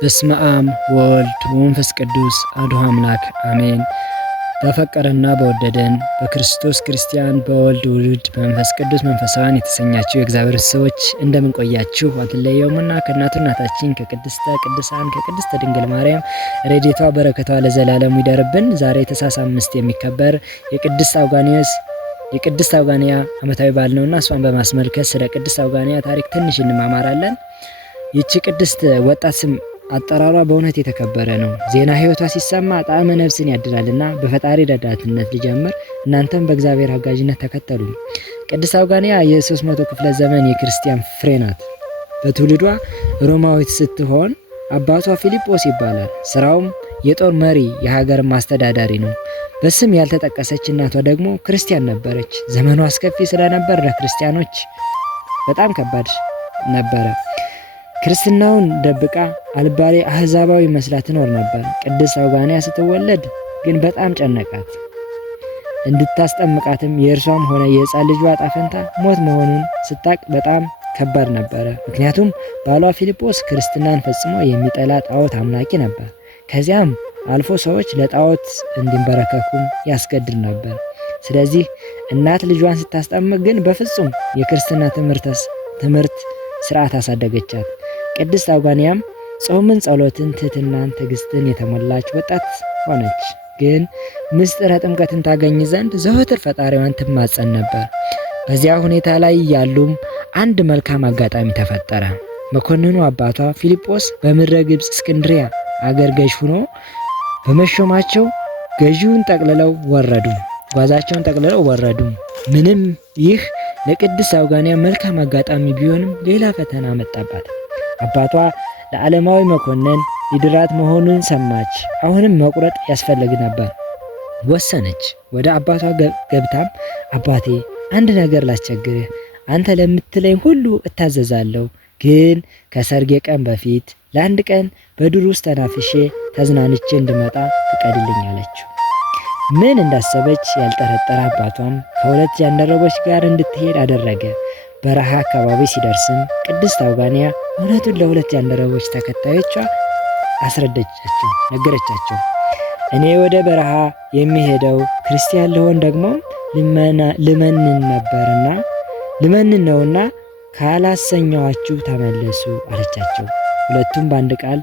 በስመ አብ ወወልድ ወመንፈስ ቅዱስ አሐዱ አምላክ አሜን። በፈቀረና በወደደን በክርስቶስ ክርስቲያን በወልድ ውሉድ በመንፈስ ቅዱስ መንፈሳውያን የተሰኛችሁ የእግዚአብሔር ሰዎች እንደምን ቆያችሁ? አትለየውምና ከእናቱ እናታችን ከቅድስተ ቅዱሳን ከቅድስተ ድንግል ማርያም ረድኤቷ በረከቷ ለዘላለሙ ይደርብን። ዛሬ ታኅሳስ 5 የሚከበር የቅድስት አውጋንያ ዓመታዊ በዓል ነውና እሷን በማስመልከት ስለ ቅድስት አውጋንያ ታሪክ ትንሽ እንማማራለን። ይቺ ቅድስት ወጣት ስም አጠራሯ በእውነት የተከበረ ነው። ዜና ሕይወቷ ሲሰማ ጣዕመ ነፍስን ያድላልና በፈጣሪ ረዳትነት ልጀምር፣ እናንተም በእግዚአብሔር አጋዥነት ተከተሉኝ። ቅድስት አውጋንያ የ300 ክፍለ ዘመን የክርስቲያን ፍሬ ናት። በትውልዷ ሮማዊት ስትሆን አባቷ ፊልጶስ ይባላል። ስራውም የጦር መሪ የሀገር አስተዳዳሪ ነው። በስም ያልተጠቀሰች እናቷ ደግሞ ክርስቲያን ነበረች። ዘመኗ አስከፊ ስለነበር ለክርስቲያኖች በጣም ከባድ ነበረ። ክርስትናውን ደብቃ አልባሌ አህዛባዊ መስላ ትኖር ነበር። ቅድስት አውጋንያ ስትወለድ ግን በጣም ጨነቃት። እንድታስጠምቃትም የእርሷም ሆነ የሕፃን ልጇ ዕጣ ፈንታ ሞት መሆኑን ስታቅ በጣም ከባድ ነበረ። ምክንያቱም ባሏ ፊልጶስ ክርስትናን ፈጽሞ የሚጠላ ጣዖት አምላኪ ነበር። ከዚያም አልፎ ሰዎች ለጣዖት እንዲንበረከኩም ያስገድድ ነበር። ስለዚህ እናት ልጇን ስታስጠምቅ ግን በፍጹም የክርስትና ትምህርት ስርዓት አሳደገቻት። ቅድስት አውጋንያም ጾምን፣ ጸሎትን፣ ትህትናን፣ ትዕግስትን የተሞላች ወጣት ሆነች። ግን ምስጢረ ጥምቀትን ታገኝ ዘንድ ዘወትር ፈጣሪዋን ትማጸን ነበር። በዚያ ሁኔታ ላይ ያሉም አንድ መልካም አጋጣሚ ተፈጠረ። መኮንኑ አባቷ ፊልጶስ በምድረ ግብፅ እስክንድሪያ አገር ገዥ ሆኖ በመሾማቸው ገዢውን ጓዛቸውን ጠቅልለው ወረዱ። ምንም ይህ ለቅድስት አውጋንያ መልካም አጋጣሚ ቢሆንም ሌላ ፈተና መጣባት። አባቷ ለዓለማዊ መኮንን ሊድራት መሆኑን ሰማች። አሁንም መቁረጥ ያስፈልግ ነበር። ወሰነች። ወደ አባቷ ገብታም አባቴ አንድ ነገር ላስቸግርህ፣ አንተ ለምትለኝ ሁሉ እታዘዛለሁ፣ ግን ከሰርጌ ቀን በፊት ለአንድ ቀን በዱር ውስጥ ተናፍሼ ተዝናንቼ እንድመጣ ፍቀድልኝ አለችው። ምን እንዳሰበች ያልጠረጠረ አባቷም ከሁለት ጃንደረቦች ጋር እንድትሄድ አደረገ። በረሃ አካባቢ ሲደርስም ቅድስት አውጋንያ እውነቱን ለሁለት ጃንደረቦች ተከታዮቿ ነገረቻቸው። እኔ ወደ በረሃ የሚሄደው ክርስቲያን ልሆን ደግሞ ልመንን ነውና ካላሰኘዋችሁ ተመለሱ አለቻቸው። ሁለቱም በአንድ ቃል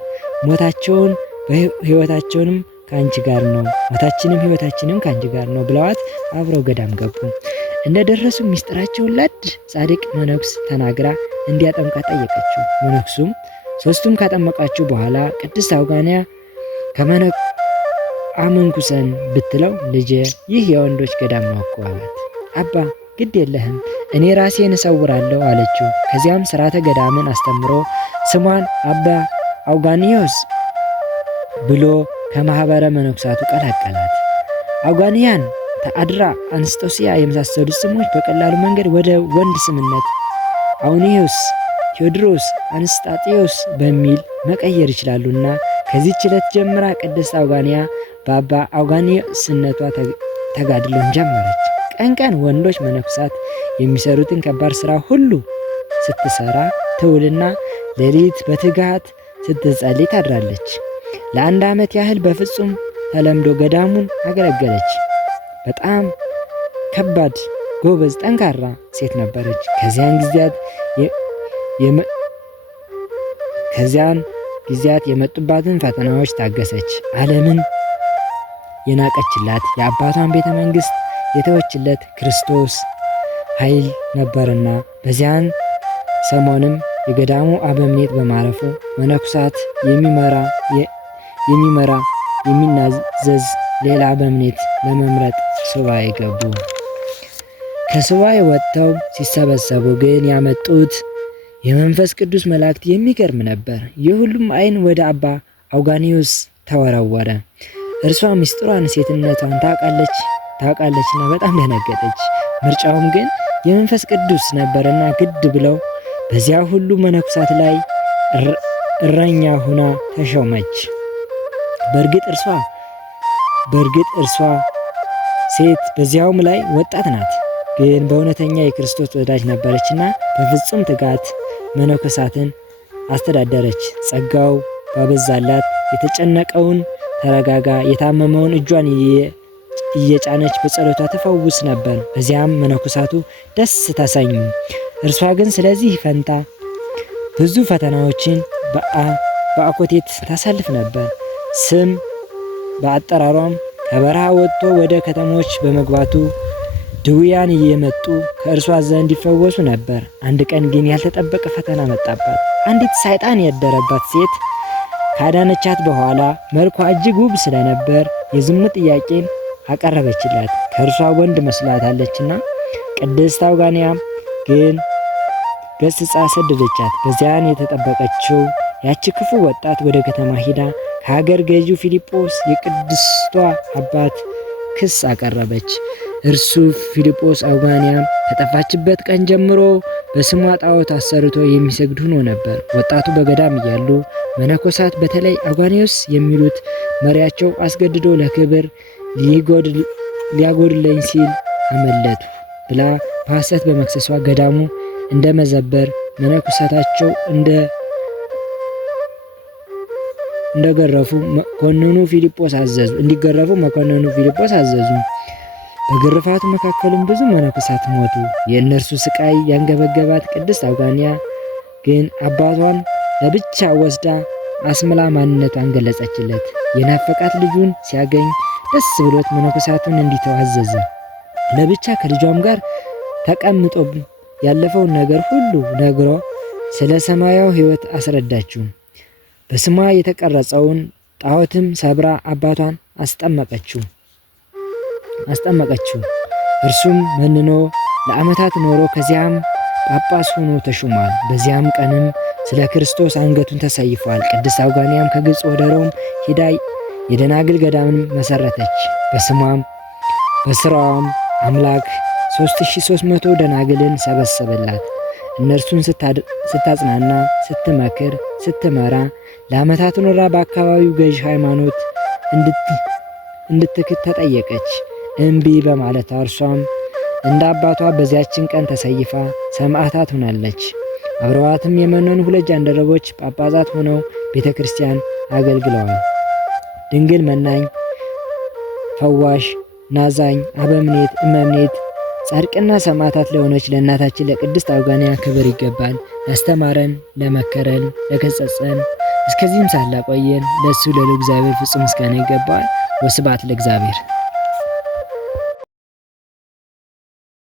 ሞታችንም ሕይወታችንም ከአንቺ ጋር ነው ብለዋት አብረው ገዳም ገቡ። እንደደረሱ ሚስጥራቸውን ለአንድ ጻድቅ መነኩስ ተናግራ እንዲያጠምቃት ጠየቀችው። መነኩሱም ሶስቱም ካጠመቃችሁ በኋላ ቅድስት አውጋንያ አመንኩሰን ብትለው ልጄ ይህ የወንዶች ገዳም ነው እኮ አላት። አባ ግድ የለህም እኔ ራሴን እሰውራለሁ አለችው። ከዚያም ስርዓተ ገዳምን አስተምሮ ስሟን አባ አውጋንዮስ ብሎ ከማኅበረ መነኩሳቱ ቀላቀላት። አውጋንያን ተአድራ፣ አንስጦስያ የመሳሰሉት ስሞች በቀላሉ መንገድ ወደ ወንድ ስምነት አውኒዮስ፣ ቴዎድሮስ፣ አንስጣጤዎስ በሚል መቀየር ይችላሉና ከዚህች ዕለት ጀምራ ቅድስት አውጋንያ በአባ አውጋንዮስነቷ ተጋድሎን ጀመረች። ቀን ቀን ወንዶች መነኩሳት የሚሰሩትን ከባድ ሥራ ሁሉ ስትሰራ ትውልና ሌሊት በትጋት ስትጸልይ ታድራለች። ለአንድ ዓመት ያህል በፍጹም ተለምዶ ገዳሙን አገለገለች። በጣም ከባድ ጎበዝ፣ ጠንካራ ሴት ነበረች። ከዚያን ጊዜያት የመጡባትን ፈተናዎች ታገሰች። ዓለምን የናቀችላት የአባቷን ቤተ መንግሥት የተወችለት ክርስቶስ ኃይል ነበርና በዚያን ሰሞንም የገዳሙ አበምኔት በማረፉ መነኩሳት የሚናዘዝ ሌላ አበምኔት ለመምረጥ ሱባኤ ገቡ። ከሱባኤ ወጥተው ሲሰበሰቡ ግን ያመጡት የመንፈስ ቅዱስ መላእክት የሚገርም ነበር። የሁሉም ዓይን ወደ አባ አውጋንዮስ ተወረወረ። እርሷ ምስጢሯን ሴትነቷን ታውቃለችና በጣም ደነገጠች። ምርጫውም ግን የመንፈስ ቅዱስ ነበርና ግድ ብለው በዚያ ሁሉ መነኩሳት ላይ እረኛ ሆና ተሾመች። በእርግጥ እርሷ ሴት በዚያውም ላይ ወጣት ናት። ግን በእውነተኛ የክርስቶስ ወዳጅ ነበረችና በፍጹም ትጋት መነኮሳትን አስተዳደረች። ጸጋው ባበዛላት የተጨነቀውን ተረጋጋ፣ የታመመውን እጇን እየጫነች በጸሎቷ ትፈውስ ነበር። በዚያም መነኮሳቱ ደስ ተሰኙ። እርሷ ግን ስለዚህ ፈንታ ብዙ ፈተናዎችን በአኮቴት ታሳልፍ ነበር። ስም በአጠራሯም ከበረሃ ወጥቶ ወደ ከተሞች በመግባቱ ድውያን እየመጡ ከእርሷ ዘንድ ይፈወሱ ነበር። አንድ ቀን ግን ያልተጠበቀ ፈተና መጣባት። አንዲት ሰይጣን ያደረባት ሴት ካዳነቻት በኋላ መልኳ እጅግ ውብ ስለነበር የዝሙት ጥያቄን አቀረበችላት። ከእርሷ ወንድ መስላታለችና ቅድስት አውጋንያ ግን ገስጻ ሰደደቻት። በዚያን የተጠበቀችው ያቺ ክፉ ወጣት ወደ ከተማ ሂዳ ከሀገር ገዢው ፊልጶስ የቅድስቷ አባት ክስ አቀረበች። እርሱ ፊልጶስ አውጋንያም ከጠፋችበት ቀን ጀምሮ በስሟ ጣዖት አሰርቶ የሚሰግድ ሆኖ ነበር። ወጣቱ በገዳም እያሉ መነኮሳት በተለይ አውጋንዮስ የሚሉት መሪያቸው አስገድዶ ለክብር ሊያጎድለኝ ሲል አመለጡ ብላ በሐሰት በመክሰሷ ገዳሙ እንደ መዘበር መነኮሳታቸው እንዲገረፉ መኮንኑ ፊልጶስ አዘዙ። በግርፋቱ መካከልም ብዙ መነኮሳት ሞቱ። የእነርሱ ስቃይ ያንገበገባት ቅድስት አውጋንያ ግን አባቷን ለብቻ ወስዳ አስምላ ማንነቷን ገለጸችለት። የናፈቃት ልጁን ሲያገኝ ደስ ብሎት መነኮሳቱን እንዲተው አዘዘ። ለብቻ ከልጇም ጋር ተቀምጦ ያለፈውን ነገር ሁሉ ነግሮ ስለ ሰማያዊ ሕይወት አስረዳችው። በስሟ የተቀረጸውን ጣዖትም ሰብራ አባቷን አስጠመቀችው። እርሱም መንኖ ለዓመታት ኖሮ ከዚያም ጳጳስ ሆኖ ተሹሟል። በዚያም ቀንም ስለ ክርስቶስ አንገቱን ተሰይፏል። ቅድስት አውጋንያም ከግብፅ ወደ ሮም ሂዳ የደናግል ገዳምን መሰረተች። በስራዋም አምላክ 3300 ደናግልን ሰበሰበላት። እነርሱን ስታጽናና፣ ስትመክር፣ ስትመራ ለዓመታት ኖራ በአካባቢው ገዥ ሃይማኖት እንድትክት ተጠየቀች። እምቢ በማለት እርሷም እንደ አባቷ በዚያችን ቀን ተሰይፋ ሰማዕታት ሆናለች። አብረዋትም የመነኑ 2 ጃንደረቦች ጳጳሳት ሆነው ቤተ ክርስቲያን አገልግለዋል። ድንግል መናኝ፣ ፈዋሽ፣ ናዛኝ፣ አበምኔት፣ እመምኔት፣ ጻድቅና ሰማዕታት ለሆነች ለእናታችን ለቅድስት አውጋንያ ክብር ይገባል። ላስተማረን፣ ለመከረን፣ ለገሰጸን እስከዚህም ሳላቆየን ለእሱ ለእግዚአብሔር ፍጹም ምስጋና ይገባል። ወስብሐት ለእግዚአብሔር።